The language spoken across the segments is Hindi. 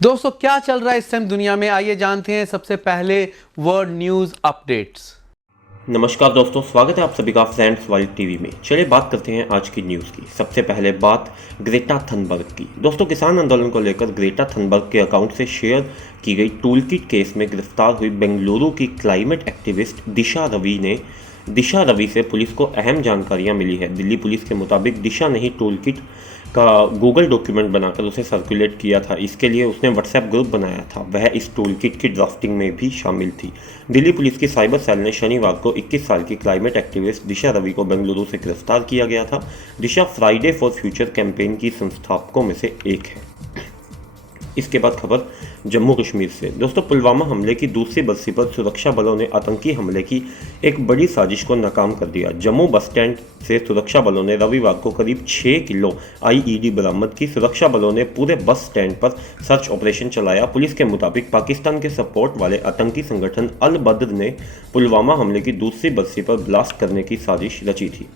दोस्तों, क्या चल रहा है इस टाइम दुनिया में, आइए जानते हैं सबसे पहले वर्ल्ड न्यूज अपडेट्स। नमस्कार दोस्तों, स्वागत है आप सभी का फ्रेंड्स वर्ल्ड टीवी में। चलिए बात करते हैं आज की न्यूज़ की। सबसे पहले बात ग्रेटा थनबर्ग की। दोस्तों, किसान आंदोलन को लेकर ग्रेटा थनबर्ग के अकाउंट से शेयर की गई टूलकिट केस में गिरफ्तार हुई बेंगलुरु की क्लाइमेट एक्टिविस्ट दिशा रवि से पुलिस को अहम जानकारियां मिली है। दिल्ली पुलिस के मुताबिक दिशा ने ही टूलकिट का गूगल डॉक्यूमेंट बनाकर उसे सर्कुलेट किया था। इसके लिए उसने व्हाट्सएप ग्रुप बनाया था। वह इस टूलकिट की ड्राफ्टिंग में भी शामिल थी। दिल्ली पुलिस की साइबर सेल ने शनिवार को 21 साल की क्लाइमेट एक्टिविस्ट दिशा रवि को बेंगलुरु से गिरफ्तार किया गया था। दिशा फ्राइडे फॉर फ्यूचर कैंपेन की संस्थापकों में से एक है। इसके बाद खबर जम्मू कश्मीर से। दोस्तों, पुलवामा हमले की दूसरी बरसी पर सुरक्षा बलों ने आतंकी हमले की एक बड़ी साजिश को नाकाम कर दिया। जम्मू बस स्टैंड से सुरक्षा बलों ने रविवार को करीब 6 किलो आईईडी बरामद की। सुरक्षा बलों ने पूरे बस स्टैंड पर सर्च ऑपरेशन चलाया। पुलिस के मुताबिक पाकिस्तान के सपोर्ट वाले आतंकी संगठन अल बद्र ने पुलवामा हमले की दूसरी बरसी पर ब्लास्ट करने की साजिश रची थी।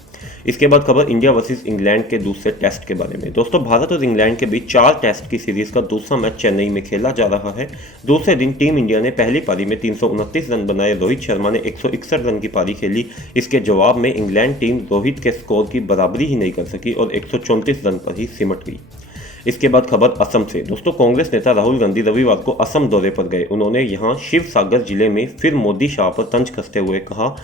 इसके बाद खबर इंडिया वर्सेस इंग्लैंड के दूसरे टेस्ट के बारे में। दोस्तों, भारत और इंग्लैंड के बीच 4 टेस्ट की सीरीज का दूसरा मैच चेन्नई में खेला जा रहा है। दूसरे दिन टीम इंडिया ने पहली पारी में 329 रन बनाए। रोहित शर्मा ने 161 रन की पारी खेली। इसके जवाब में इंग्लैंड टीम रोहित के स्कोर की बराबरी ही नहीं कर सकी और 134 रन पर ही सिमट गई। इसके बाद खबर असम से। दोस्तों, कांग्रेस नेता राहुल गांधी रविवार को असम दौरे पर गए। उन्होंने यहां शिव सागर जिले में फिर मोदी शाह पर तंज कसते हुए कहा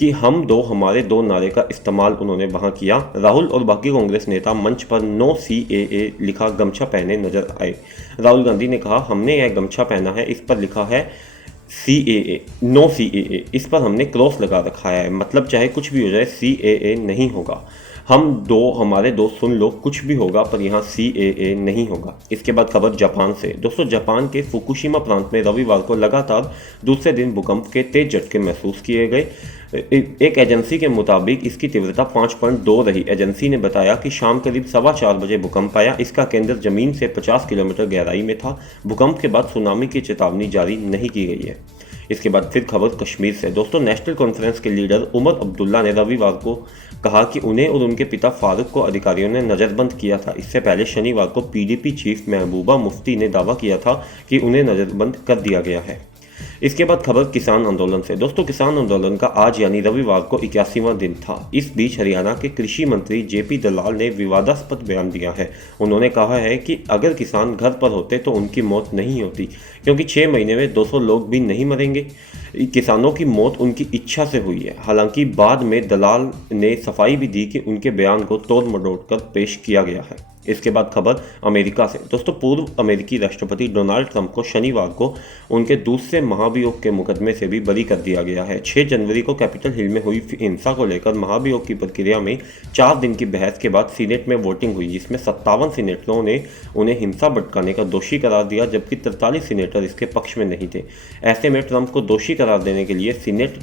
कि हम दो हमारे दो नारे का इस्तेमाल उन्होंने वहां किया। राहुल और बाकी कांग्रेस नेता मंच पर नो CAA लिखा गमछा पहने नजर आए। राहुल गांधी ने कहा, हमने यह गमछा पहना है, इस पर लिखा है CAA, नो CAA, इस पर हमने क्रॉस लगा रखा है, मतलब चाहे कुछ भी हो जाए CAA नहीं होगा। हम दो हमारे दोस्त सुन लो, कुछ भी होगा पर यहाँ CAA नहीं होगा। इसके बाद खबर जापान से। दोस्तों, जापान के फुकुशिमा प्रांत में रविवार को लगातार दूसरे दिन भूकंप के तेज झटके महसूस किए गए। एक एजेंसी के मुताबिक इसकी तीव्रता 5.2 रही। एजेंसी ने बताया कि शाम करीब 4:15 बजे भूकंप आया। इसका केंद्र जमीन से 50 किलोमीटर गहराई में था। भूकंप के बाद सुनामी की चेतावनी जारी नहीं की गई है। इसके बाद फिर खबर कश्मीर से। दोस्तों, नेशनल कॉन्फ्रेंस के लीडर उमर अब्दुल्ला ने रविवार को कहा कि उन्हें और उनके पिता फारूक को अधिकारियों ने नज़रबंद किया था। इससे पहले शनिवार को PDP चीफ महबूबा मुफ्ती ने दावा किया था कि उन्हें नज़रबंद कर दिया गया है। इसके बाद खबर किसान आंदोलन से। दोस्तों, किसान आंदोलन का आज यानी रविवार को 81वां दिन था। इस बीच हरियाणा के कृषि मंत्री JP दलाल ने विवादास्पद बयान दिया है। उन्होंने कहा है कि अगर किसान घर पर होते तो उनकी मौत नहीं होती, क्योंकि 6 महीने में 200 लोग भी नहीं मरेंगे। किसानों की मौत उनकी इच्छा से हुई है। हालांकि बाद में दलाल ने सफाई भी दी कि उनके बयान को तोड़ मरोड़ कर पेश किया गया है। इसके बाद खबर अमेरिका से। दोस्तों, पूर्व अमेरिकी राष्ट्रपति डोनाल्ड ट्रंप को शनिवार को उनके दूसरे महाभियोग के मुकदमे से भी बरी कर दिया गया है। 6 जनवरी को कैपिटल हिल में हुई हिंसा को लेकर महाभियोग की प्रक्रिया में 4 दिन की बहस के बाद सीनेट में वोटिंग हुई, जिसमें 57 सीनेटरों ने उन्हें हिंसा भड़काने का दोषी करार दिया, जबकि 43 सीनेटर इसके पक्ष में नहीं थे। ऐसे में ट्रंप को दोषी करार देने के लिए सीनेट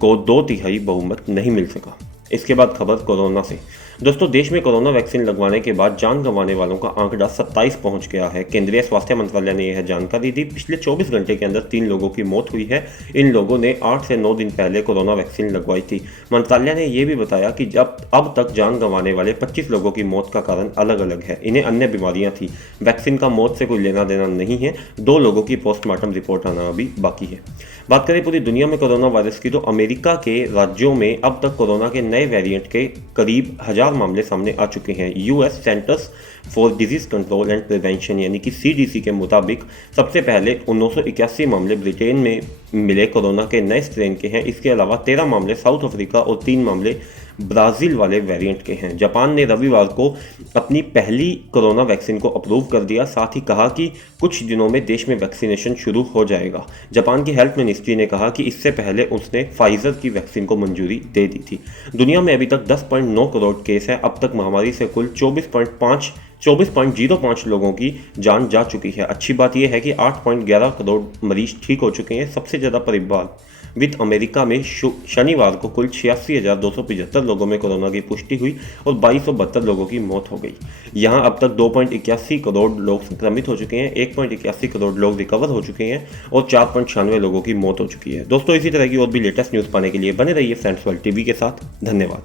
को 2/3 बहुमत नहीं मिल सका। इसके बाद खबर कोरोना से। दोस्तों, देश में कोरोना वैक्सीन लगवाने के बाद जान गंवाने वालों का आंकड़ा 27 पहुंच गया है। केंद्रीय स्वास्थ्य मंत्रालय ने यह जानकारी दी। पिछले 24 घंटे के अंदर 3 लोगों की मौत हुई है। इन लोगों ने 8 से 9 दिन पहले कोरोना वैक्सीन लगवाई थी। मंत्रालय ने यह भी बताया कि अब तक जान गंवाने वाले 25 लोगों की मौत का कारण अलग अलग है। इन्हें अन्य बीमारियां थी। वैक्सीन का मौत से कोई लेना देना नहीं है। 2 लोगों की पोस्टमार्टम रिपोर्ट आना अभी बाकी है। बात करें पूरी दुनिया में कोरोना वायरस की, तो अमेरिका के राज्यों में अब तक कोरोना के नए वेरिएंट के करीब 1000 मामले सामने आ चुके हैं। US centres for disease control and prevention यानी कि CDC के मुताबिक सबसे पहले 981 मामले ब्रिटेन में मिले कोरोना के नए स्ट्रेन के हैं। इसके अलावा 13 मामले साउथ अफ्रीका और 3 मामले ब्राज़ील वाले वेरिएंट के हैं। जापान ने रविवार को अपनी पहली कोरोना वैक्सीन को अप्रूव कर दिया। साथ ही कहा कि कुछ दिनों में देश में वैक्सीनेशन शुरू हो जाएगा। जापान की हेल्थ मिनिस्ट्री ने कहा कि इससे पहले उसने फाइजर की वैक्सीन को मंजूरी दे दी थी। दुनिया में अभी तक 10.9 करोड़ केस है। अब तक महामारी से कुल 24.05 लोगों की जान जा चुकी है। अच्छी बात यह है कि 8.11 करोड़ मरीज ठीक हो चुके हैं। सबसे ज़्यादा परिवार विद अमेरिका में शनिवार को कुल 86,275 लोगों में कोरोना की पुष्टि हुई और 2272 लोगों की मौत हो गई। यहां अब तक 2.81 करोड़ लोग संक्रमित हो चुके हैं, 1.81 करोड़ लोग रिकवर हो चुके हैं और 4.96 लोगों की मौत हो चुकी है। दोस्तों, इसी तरह की और भी लेटेस्ट न्यूज़ पाने के लिए बने रहिए फ्रेंड्स वर्ल्ड टीवी के साथ। धन्यवाद।